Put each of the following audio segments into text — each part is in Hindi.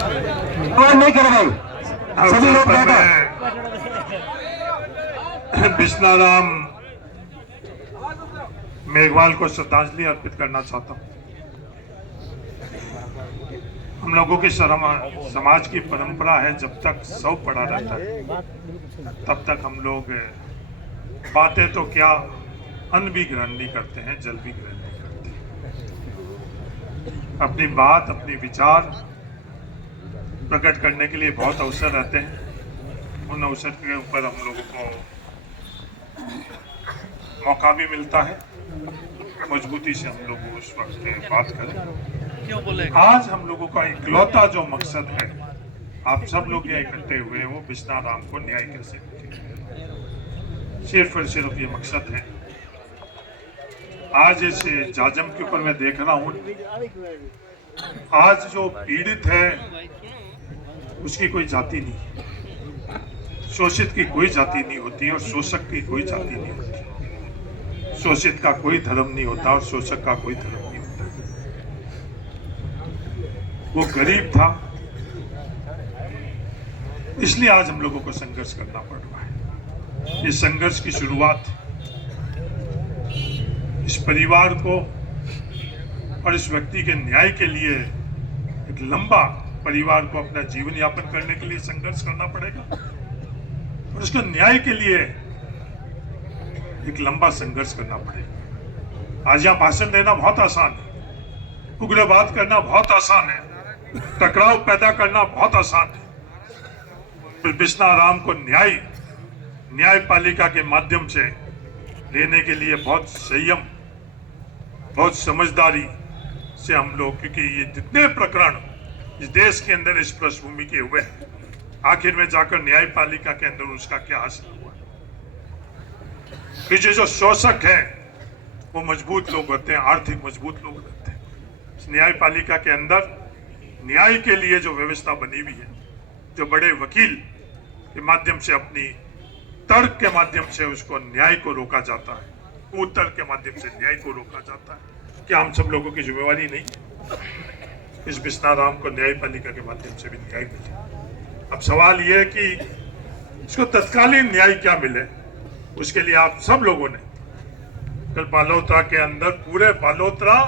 और नहीं कर भाई, सभी लोग बिश्नाराम मेघवाल को श्रद्धांजलि अर्पित करना चाहता हूँ। हम लोगों की समाज की परंपरा है, जब तक शव पड़ा रहता है तब तक हम लोग बातें तो क्या, अन्न भी ग्रहण नहीं करते हैं, जल भी ग्रहण नहीं करते हैं। अपनी बात, अपनी विचार प्रकट करने के लिए बहुत अवसर रहते हैं। उन अवसर के ऊपर हम लोगों को मौका भी मिलता है, मजबूती से हम लोग उस वक्त बात करें। आज हम लोगों का इकलौता जो मकसद है, आप सब लोग यहाँ इकट्ठे हुए हैं, वो बिश्नाराम को न्याय कैसे मिले, सिर्फ और सिर्फ ये मकसद है। आज इस जाजम के ऊपर मैं देख रहा हूँ, आज जो पीड़ित है उसकी कोई जाति नहीं, शोषित की कोई जाति नहीं होती और शोषक की कोई जाति नहीं होती। शोषित का कोई धर्म नहीं होता और शोषक का कोई धर्म नहीं होता। वो गरीब था, इसलिए आज हम लोगों को संघर्ष करना पड़ रहा है। इस संघर्ष की शुरुआत इस परिवार को और इस व्यक्ति के न्याय के लिए, एक लंबा परिवार को अपना जीवन यापन करने के लिए संघर्ष करना पड़ेगा और उसके न्याय के लिए एक लंबा संघर्ष करना पड़ेगा। आज यहाँ भाषण देना बहुत आसान है, उग्रवाद करना बहुत आसान है, टकराव पैदा करना बहुत आसान है। बिश्नाराम को न्यायपालिका के माध्यम से लेने के लिए बहुत संयम, बहुत समझदारी से हम लोग, क्योंकि ये जितने प्रकरण इस देश के अंदर इस पृष्ठभूमि के हुए हैं, आखिर में जाकर न्यायपालिका के अंदर उसका क्या हासिल हुआ। क्योंकि जो शोषक है वो मजबूत लोग होते हैं, आर्थिक मजबूत लोग रहते हैं। इस न्यायपालिका के अंदर न्याय के लिए जो व्यवस्था बनी हुई है, जो बड़े वकील के माध्यम से, अपनी तर्क के माध्यम से उसको न्याय को रोका जाता है, कूतर्क के माध्यम से न्याय को रोका जाता है, क्या हम सब लोगों की जिम्मेवारी नहीं? इस बिश्नाराम को न्यायपालिका के माध्यम से भी न्याय मिले। अब सवाल यह है कि इसको तत्कालीन न्याय क्या मिले, उसके लिए आप सब लोगों ने कल बालोतरा के अंदर, पूरे बालोतरा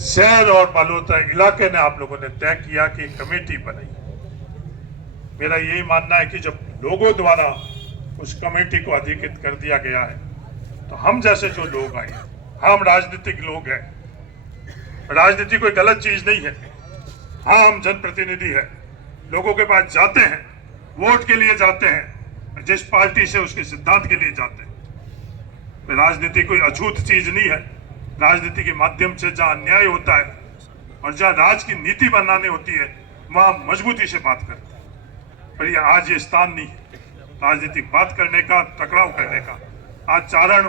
शहर और बालोतरा इलाके ने, आप लोगों ने तय किया कि कमेटी बनाई। मेरा यही मानना है कि जब लोगों द्वारा उस कमेटी को अधिकृत कर दिया गया है, तो हम जैसे जो लोग आए, हम राजनीतिक लोग हैं, राजनीति कोई गलत चीज नहीं है। हाँ, हम जनप्रतिनिधि हैं, लोगों के पास जाते हैं, वोट के लिए जाते हैं, जिस पार्टी से उसके सिद्धांत के लिए जाते हैं। राजनीति कोई अछूत चीज नहीं है। राजनीति के माध्यम से जहाँ अन्याय होता है और जहाँ राज की नीति बनानी होती है, वहां मजबूती से बात करते हैं। पर ये आज ये स्थान नहीं है राजनीतिक बात करने का, टकराव करने का। आज चारण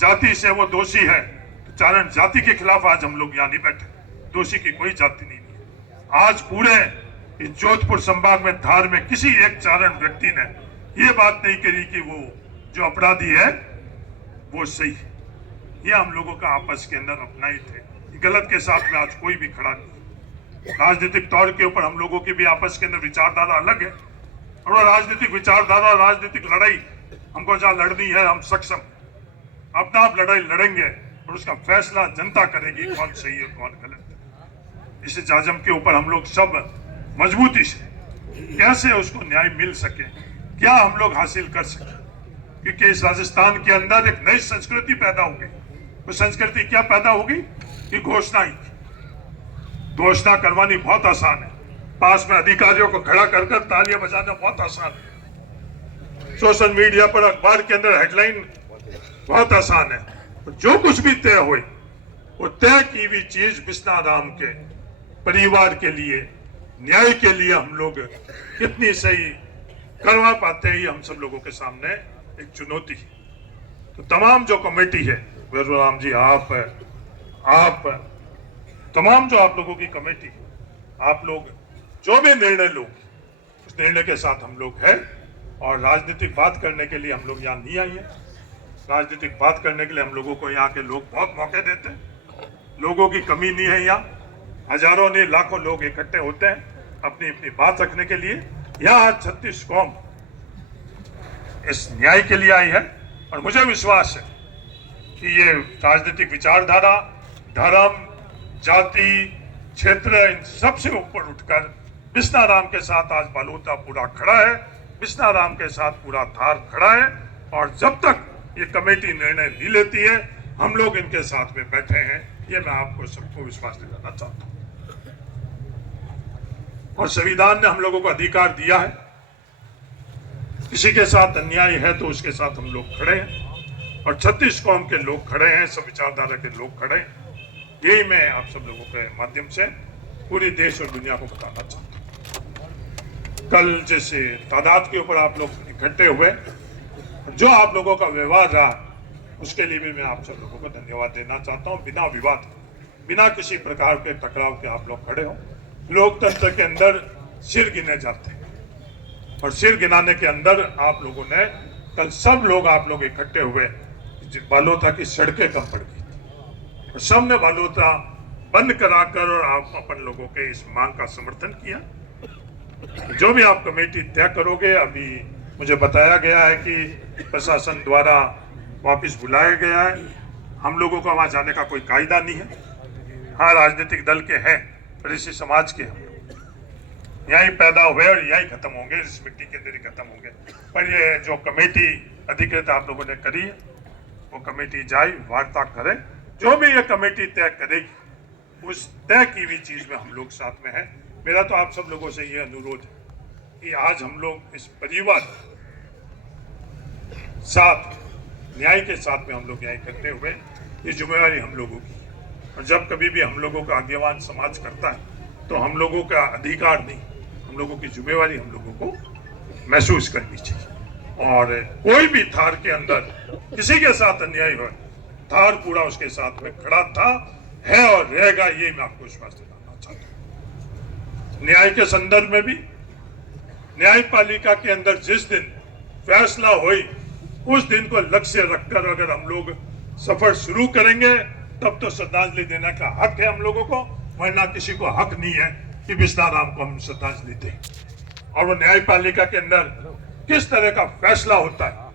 जाति से वो दोषी है, तो चारण जाति के खिलाफ आज हम लोग यहाँ नहीं बैठे। दोषी की कोई जाति नहीं है। आज पूरे इस जोधपुर संभाग में, धार में किसी एक चारण व्यक्ति ने ये बात नहीं करी कि वो जो अपराधी है वो सही है। ये हम लोगों का आपस के अंदर अपना ही थे। गलत के साथ में आज कोई भी खड़ा नहीं। राजनीतिक तौर के ऊपर हम लोगों की भी आपस के अंदर विचारधारा अलग है, और वो राजनीतिक विचारधारा, राजनीतिक लड़ाई हमको जहाँ लड़नी है, हम सक्षम अपना आप लड़ाई लड़ेंगे और उसका फैसला जनता करेगी कौन सही है कौन गलत है। इस जाजम के ऊपर हम लोग सब मजबूती से कैसे उसको न्याय मिल सके, क्या हम लोग हासिल कर सके, क्योंकि इस राजस्थान के अंदर एक नई संस्कृति पैदा हो गई। वो संस्कृति क्या पैदा होगी कि घोषणा करवानी बहुत आसान है, पास में अधिकारियों को खड़ा कर कर तालियां बजाना बहुत आसान है, सोशल मीडिया पर, अखबार के अंदर हेडलाइन बहुत आसान है। जो कुछ भी तय हुई, वो तय की हुई चीज बिश्नाराम के परिवार के लिए, न्याय के लिए हम लोग कितनी सही करवा पाते हैं, ये हम सब लोगों के सामने एक चुनौती है। तो तमाम जो कमेटी है, राम जी, आप तमाम जो आप लोगों की कमेटी, आप लोग जो भी निर्णय लो, उस निर्णय के साथ हम लोग हैं। और राजनीतिक बात करने के लिए हम लोग यहाँ नहीं आए हैं। राजनीतिक बात करने के लिए हम लोगों को यहाँ के लोग बहुत मौके देते हैं। लोगों की कमी नहीं है यहाँ। हजारों नहीं लाखों लोग इकट्ठे होते हैं अपनी अपनी बात रखने के लिए। यहाँ आज 36 कौम इस न्याय के लिए आई है और मुझे विश्वास है कि ये राजनीतिक विचारधारा, धर्म, जाति, क्षेत्र, इन सबसे ऊपर उठकर बिश्नाराम के साथ आज बालोता पूरा खड़ा है, बिश्नाराम के साथ पूरा धार खड़ा है। और जब तक ये कमेटी निर्णय नहीं लेती है, हम लोग इनके साथ में बैठे हैं, ये मैं आपको सबको विश्वास दिलाना चाहता हूं। और संविधान ने हम लोगों को अधिकार दिया है, किसी के साथ अन्याय है तो उसके साथ हम लोग खड़े हैं और 36 कौम के लोग खड़े हैं, सब विचारधारा के लोग खड़े हैं। यही मैं आप सब लोगों के माध्यम से पूरे देश और दुनिया को बताना चाहता हूँ। कल जैसे तादाद के ऊपर आप लोग इकट्ठे हुए, जो आप लोगों का व्यवहार रहा, उसके लिए भी मैं आप सब लोगों को धन्यवाद देना चाहता हूँ। बिना विवाद, बिना किसी प्रकार के टकराव के आप लोग खड़े हो। लोकतंत्र के अंदर सिर गिने जाते हैं और सिर गिनाने के अंदर आप लोगों ने, कल सब लोग आप लोग इकट्ठे हुए, बालोता की सड़कें कम पड़ गई और सबने बालोता बंद कराकर और आप अपन लोगों के इस मांग का समर्थन किया। जो भी आप कमेटी तय करोगे, अभी मुझे बताया गया है कि प्रशासन द्वारा वापस बुलाया गया है। हम लोगों का वहां जाने का कोई कायदा नहीं है। हाँ, राजनीतिक दल के हैं पर इसी समाज के हम लोग यहीं पैदा हुए और यहीं खत्म होंगे, इस मिट्टी के अंदर ही खत्म होंगे। पर ये जो कमेटी अधिकृत आप लोगों ने करी है, वो कमेटी जाए, वार्ता करे, जो भी ये कमेटी तय करेगी उस तय की हुई चीज में हम लोग साथ में हैं। मेरा तो आप सब लोगों से ये अनुरोध है कि आज हम लोग इस परिवार साथ, न्याय के साथ में हम लोग न्याय करते हुए, ये जिम्मेवारी हम लोगों की। और जब कभी भी हम लोगों का आज्ञावान समाज करता है तो हम लोगों का अधिकार नहीं, हम लोगों की जिम्मेवारी हम लोगों को महसूस करनी चाहिए। और कोई भी थार के अंदर किसी के साथ अन्याय हो, थार पूरा उसके साथ में खड़ा था, है और रहेगा, ये मैं आपको विश्वास दिलाना चाहता हूँ। न्याय के संदर्भ में भी, न्यायपालिका के अंदर जिस दिन फैसला हुई, उस दिन को लक्ष्य रखकर अगर हम लोग सफर शुरू करेंगे, तब तो श्रद्धांजलि देने का हक है हम लोगों को, वरना किसी को हक नहीं है कि बिश्नाराम को हम श्रद्धांजलि दें। और वो न्यायपालिका के अंदर किस तरह का फैसला होता है,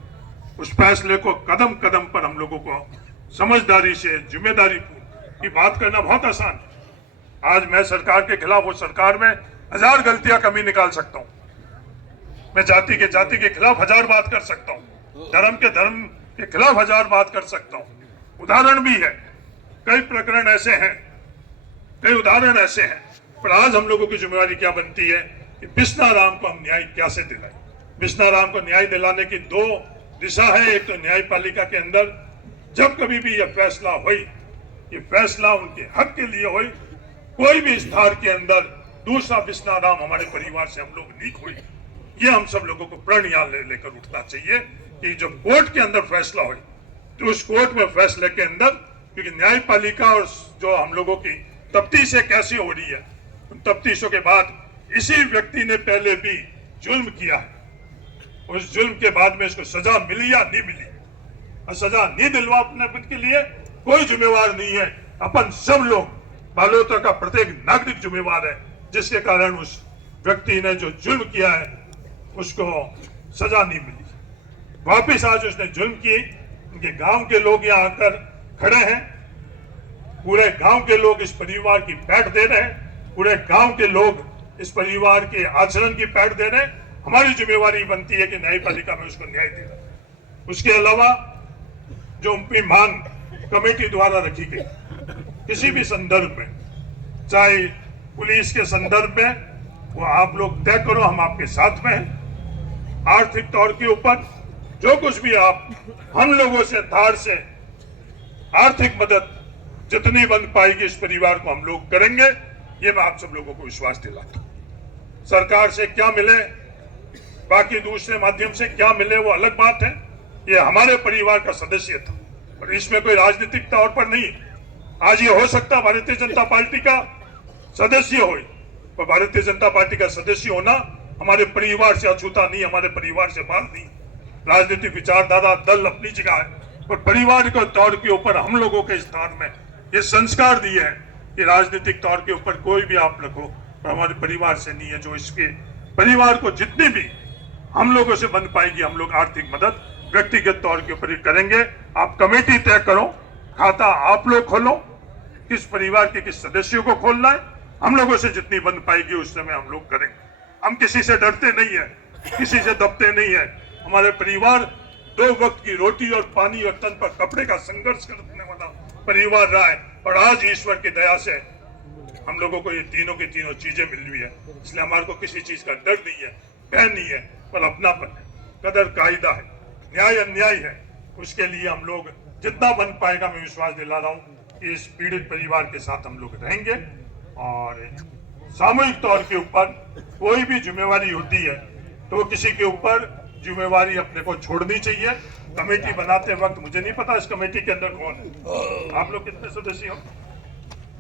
उस फैसले को कदम कदम पर हम लोगों को समझदारी से, जिम्मेदारी की बात करना बहुत आसान है। आज मैं सरकार के खिलाफ, वो सरकार में 1000 गलतियां कमी निकाल सकता हूँ, मैं जाति के खिलाफ 1000 बात कर सकता हूँ, धर्म के खिलाफ 1000 बात कर सकता हूँ। उदाहरण भी है, कई प्रकरण ऐसे हैं, कई उदाहरण ऐसे हैं। पर आज हम लोगों की जिम्मेवारी क्या बनती है कि बिश्नाराम को हम न्याय कैसे दिलाएं। बिश्नाराम को न्याय दिलाने की 2 दिशा है। एक तो न्यायपालिका के अंदर जब कभी भी यह फैसला हुई, ये फैसला उनके हक के लिए हुई, कोई भी इस धार के अंदर दूसरा बिश्नाराम हमारे परिवार से हम लोग नहीं खोई, ये हम सब लोगों को प्रण याद लेकर उठना चाहिए कि जब कोर्ट के अंदर फैसला हो तो उस कोर्ट में फैसले के अंदर, क्योंकि न्यायपालिका और जो हम लोगों की तफ्तीशें कैसी हो रही है, उन तफ्तीशों के बाद इसी व्यक्ति ने पहले भी जुल्म किया है, उस जुल्म के बाद में इसको सजा मिली या नहीं मिली, और सजा नहीं दिलवाने के लिए कोई जिम्मेवार नहीं है। अपन सब लोग, बालोता का प्रत्येक नागरिक जिम्मेवार है, जिसके कारण उस व्यक्ति ने जो जुल्म किया है उसको सजा नहीं मिली। वापिस आज उसने जुल्म की, उनके गांव के लोग यहाँ आकर खड़े हैं, पूरे गांव के लोग इस परिवार की पैठ दे रहे हैं, पूरे गांव के लोग इस परिवार के आचरण की पैठ दे रहे हैं। हमारी जिम्मेवारी बनती है कि न्यायपालिका में उसको न्याय देना। उसके अलावा जो उनकी मांग कमेटी द्वारा रखी गई, किसी भी संदर्भ में, चाहे पुलिस के संदर्भ में, वो आप लोग तय करो, हम आपके साथ में हैं। आर्थिक तौर के ऊपर जो कुछ भी आप हम लोगों से, धार से आर्थिक मदद जितनी बन पाएगी इस परिवार को हम लोग करेंगे, ये मैं आप सब लोगों को विश्वास दिलाता हूं। सरकार से क्या मिले, बाकी दूसरे माध्यम से क्या मिले, वो अलग बात है। ये हमारे परिवार का सदस्य था और इसमें कोई राजनीतिक तौर पर नहीं। आज ये हो सकता भारतीय जनता पार्टी का सदस्य हो, पर भारतीय जनता पार्टी का सदस्य होना हमारे परिवार से अछूता नहीं, हमारे परिवार से बात नहीं। राजनीतिक विचारधारा, दल अपनी जगह है, पर परिवार के तौर के ऊपर हम लोगों के स्थान में ये संस्कार दिए हैं कि राजनीतिक तौर के ऊपर कोई भी आप रखो, पर हमारे परिवार से नहीं है। जो इसके परिवार को जितनी भी हम लोगों से बन पाएगी, हम लोग आर्थिक मदद व्यक्तिगत तौर के ऊपर ही करेंगे। आप कमेटी तय करो, खाता आप लोग खोलो, किस परिवार के किस सदस्यों को खोलना है, हम लोगों से जितनी बन पाएगी उस समय हम लोग करेंगे। हम किसी से डरते नहीं है, किसी से दबते नहीं है। हमारे परिवार 2 वक्त की रोटी और पानी और तन पर कपड़े का संघर्ष करने वाला परिवार रहा है, और आज ईश्वर की दया से हम लोगों को ये तीनों की तीनों चीजें मिल रही है। इसलिए हमारे को किसी चीज का डर नहीं है, भय नहीं है, पर अपनापन है, कदर कायदा है, न्याय अन्याय है। उसके लिए हम लोग जितना बन पाएगा, मैं विश्वास दिला रहा हूँ कि इस पीड़ित परिवार के साथ हम लोग रहेंगे। और सामूहिक तौर के ऊपर कोई भी जिम्मेवारी होती है तो किसी के ऊपर जिम्मेवारी अपने को छोड़नी चाहिए। कमेटी बनाते वक्त मुझे नहीं पता इस कमेटी के अंदर कौन है, आप लोग कितने सदस्य हो?